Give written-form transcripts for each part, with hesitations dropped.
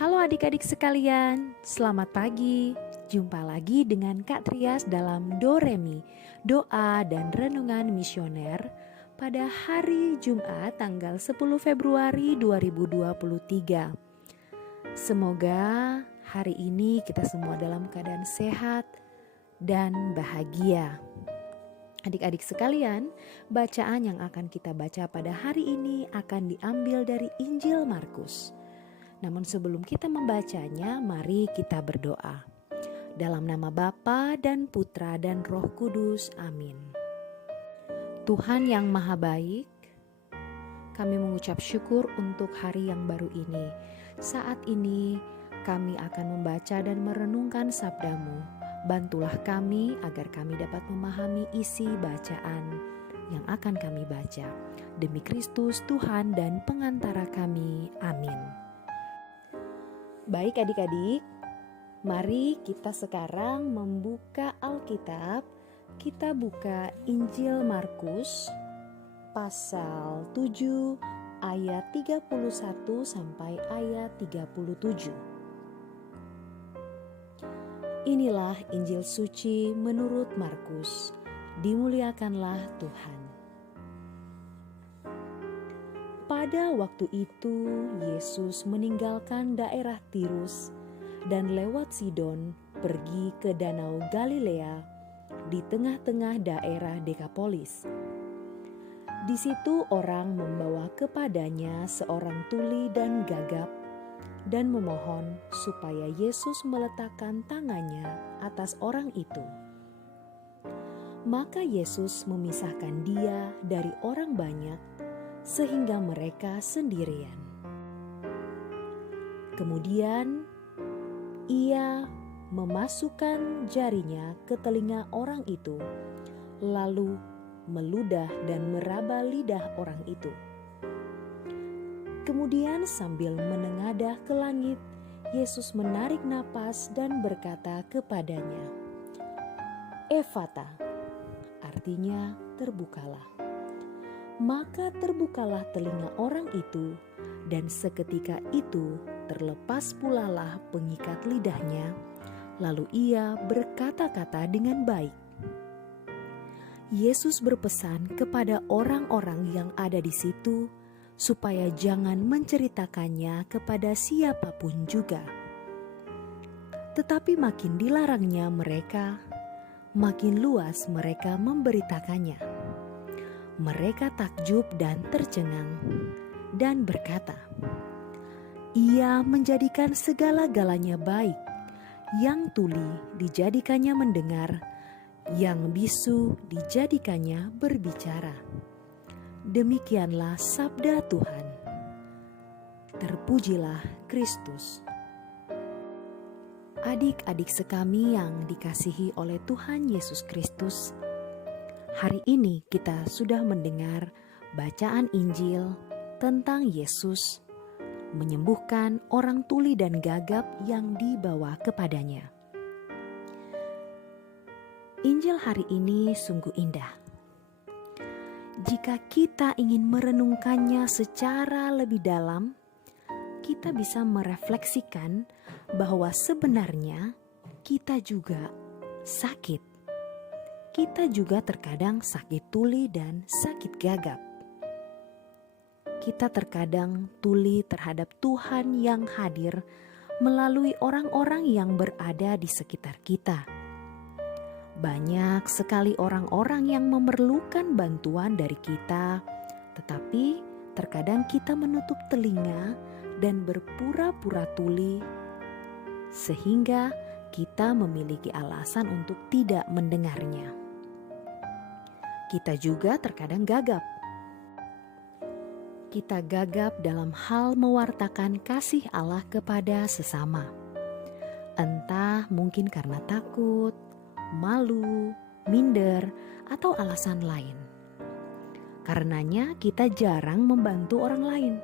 Halo adik-adik sekalian, selamat pagi. Jumpa lagi dengan Kak Trias dalam Doremi, doa dan renungan misioner pada hari Jumat tanggal 10 Februari 2023. Semoga hari ini kita semua dalam keadaan sehat dan bahagia. Adik-adik sekalian, bacaan yang akan kita baca pada hari ini akan diambil dari Injil Markus. Namun sebelum kita membacanya, mari kita berdoa. Dalam nama Bapa dan Putra dan Roh Kudus, amin. Tuhan yang Maha Baik, kami mengucap syukur untuk hari yang baru ini. Saat ini kami akan membaca dan merenungkan sabda-Mu. Bantulah kami agar kami dapat memahami isi bacaan yang akan kami baca. Demi Kristus Tuhan dan pengantara kami, amin. Baik adik-adik, mari kita sekarang membuka Alkitab. Kita buka Injil Markus pasal 7 ayat 31 sampai ayat 37. Inilah Injil suci menurut Markus. Dimuliakanlah Tuhan. Pada waktu itu, Yesus meninggalkan daerah Tirus dan lewat Sidon pergi ke Danau Galilea di tengah-tengah daerah Dekapolis. Di situ orang membawa kepadanya seorang tuli dan gagap dan memohon supaya Yesus meletakkan tangannya atas orang itu. Maka Yesus memisahkan dia dari orang banyak sehingga mereka sendirian. Kemudian ia memasukkan jarinya ke telinga orang itu, lalu meludah dan meraba lidah orang itu. Kemudian sambil menengadah ke langit, Yesus menarik napas dan berkata kepadanya, "Efata," artinya terbukalah. Maka terbukalah telinga orang itu, dan seketika itu terlepas pulalah pengikat lidahnya, lalu ia berkata-kata dengan baik. Yesus berpesan kepada orang-orang yang ada di situ supaya jangan menceritakannya kepada siapapun juga. Tetapi makin dilarangnya mereka, makin luas mereka memberitakannya. Mereka takjub dan tercengang dan berkata, "Ia menjadikan segala-galanya baik, yang tuli dijadikannya mendengar, yang bisu dijadikannya berbicara." Demikianlah sabda Tuhan. Terpujilah Kristus. Adik-adik sekami yang dikasihi oleh Tuhan Yesus Kristus, hari ini kita sudah mendengar bacaan Injil tentang Yesus menyembuhkan orang tuli dan gagap yang dibawa kepadanya. Injil hari ini sungguh indah. Jika kita ingin merenungkannya secara lebih dalam, kita bisa merefleksikan bahwa sebenarnya kita juga sakit. Kita juga terkadang sakit tuli dan sakit gagap. Kita terkadang tuli terhadap Tuhan yang hadir melalui orang-orang yang berada di sekitar kita. Banyak sekali orang-orang yang memerlukan bantuan dari kita, tetapi terkadang kita menutup telinga dan berpura-pura tuli, sehingga kita memiliki alasan untuk tidak mendengarnya. Kita juga terkadang gagap. Kita gagap dalam hal mewartakan kasih Allah kepada sesama. Entah mungkin karena takut, malu, minder, atau alasan lain. Karenanya kita jarang membantu orang lain.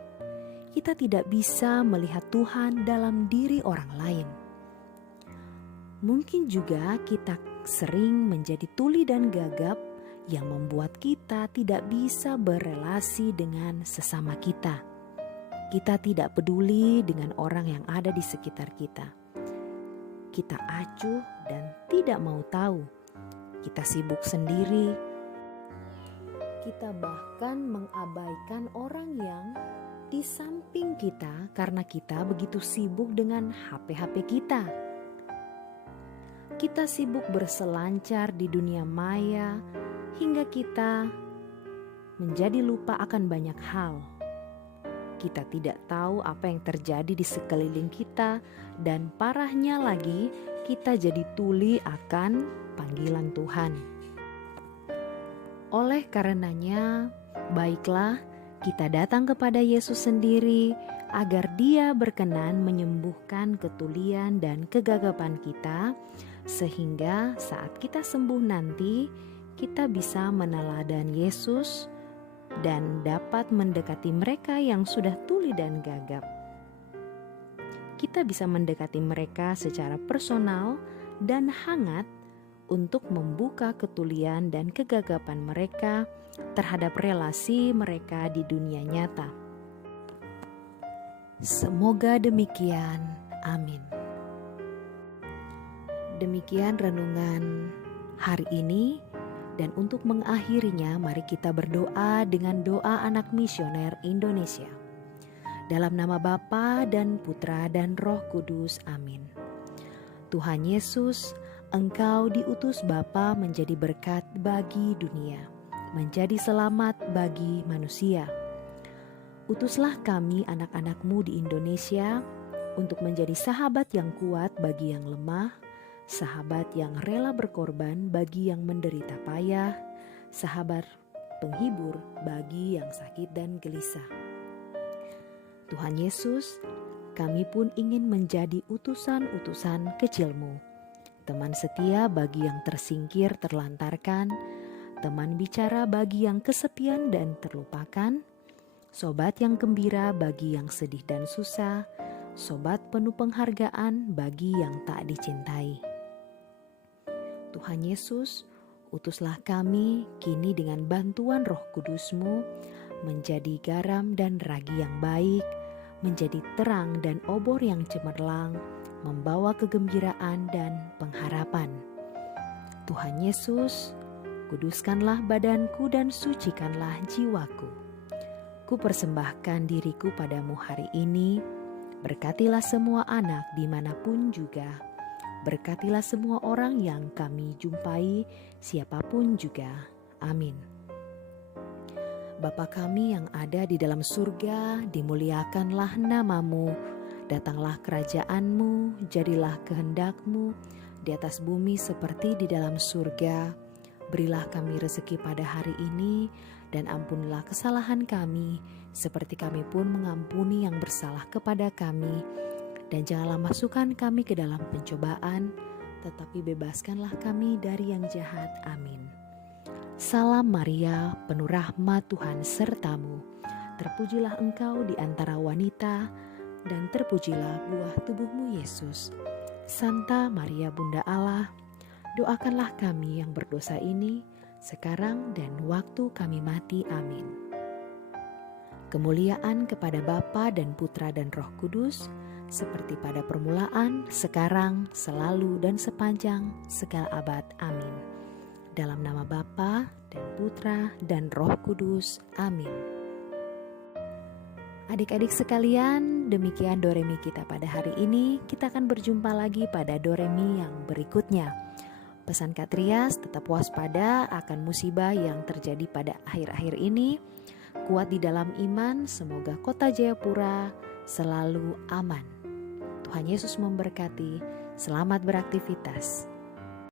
Kita tidak bisa melihat Tuhan dalam diri orang lain. Mungkin juga kita sering menjadi tuli dan gagap yang membuat kita tidak bisa berelasi dengan sesama kita. Kita tidak peduli dengan orang yang ada di sekitar kita. Kita acuh dan tidak mau tahu. Kita sibuk sendiri. Kita bahkan mengabaikan orang yang di samping kita karena kita begitu sibuk dengan HP-HP kita. Kita sibuk berselancar di dunia maya hingga kita menjadi lupa akan banyak hal. Kita tidak tahu apa yang terjadi di sekeliling kita, dan parahnya lagi, kita jadi tuli akan panggilan Tuhan. Oleh karenanya, baiklah kita datang kepada Yesus sendiri agar Dia berkenan menyembuhkan ketulian dan kegagapan kita, sehingga saat kita sembuh nanti, kita bisa meneladani Yesus dan dapat mendekati mereka yang sudah tuli dan gagap. Kita bisa mendekati mereka secara personal dan hangat untuk membuka ketulian dan kegagapan mereka terhadap relasi mereka di dunia nyata. Semoga demikian. Amin. Demikian renungan hari ini. Dan untuk mengakhirinya, mari kita berdoa dengan doa anak misioner Indonesia. Dalam nama Bapa dan Putra dan Roh Kudus, amin. Tuhan Yesus, Engkau diutus Bapa menjadi berkat bagi dunia, menjadi selamat bagi manusia. Utuslah kami anak-anak-Mu di Indonesia untuk menjadi sahabat yang kuat bagi yang lemah, sahabat yang rela berkorban bagi yang menderita payah, sahabat penghibur bagi yang sakit dan gelisah. Tuhan Yesus, kami pun ingin menjadi utusan-utusan kecil-Mu, teman setia bagi yang tersingkir terlantarkan, teman bicara bagi yang kesepian dan terlupakan, sobat yang gembira bagi yang sedih dan susah, sobat penuh penghargaan bagi yang tak dicintai. Tuhan Yesus, utuslah kami kini dengan bantuan Roh Kudus-Mu menjadi garam dan ragi yang baik, menjadi terang dan obor yang cemerlang, membawa kegembiraan dan pengharapan. Tuhan Yesus, kuduskanlah badanku dan sucikanlah jiwaku. Ku persembahkan diriku padamu hari ini, berkatilah semua anak dimanapun juga. Berkatilah semua orang yang kami jumpai, siapapun juga. Amin. Bapa kami yang ada di dalam surga, dimuliakanlah nama-Mu. Datanglah kerajaan-Mu, jadilah kehendak-Mu di atas bumi seperti di dalam surga. Berilah kami rezeki pada hari ini, dan ampunilah kesalahan kami, seperti kami pun mengampuni yang bersalah kepada kami. Dan janganlah masukkan kami ke dalam pencobaan, tetapi bebaskanlah kami dari yang jahat. Amin. Salam Maria, penuh rahmat Tuhan sertamu. Terpujilah engkau di antara wanita, dan terpujilah buah tubuhmu Yesus. Santa Maria Bunda Allah, doakanlah kami yang berdosa ini, sekarang dan waktu kami mati. Amin. Kemuliaan kepada Bapa dan Putra dan Roh Kudus, seperti pada permulaan, sekarang, selalu, dan sepanjang segala abad. Amin. Dalam nama Bapa dan Putra dan Roh Kudus. Amin. Adik-adik sekalian, demikian Doremi kita pada hari ini. Kita akan berjumpa lagi pada Doremi yang berikutnya. Pesan Kak Trias, tetap waspada akan musibah yang terjadi pada akhir-akhir ini. Kuat di dalam iman, semoga kota Jayapura selalu aman. Tuhan Yesus memberkati. Selamat beraktivitas.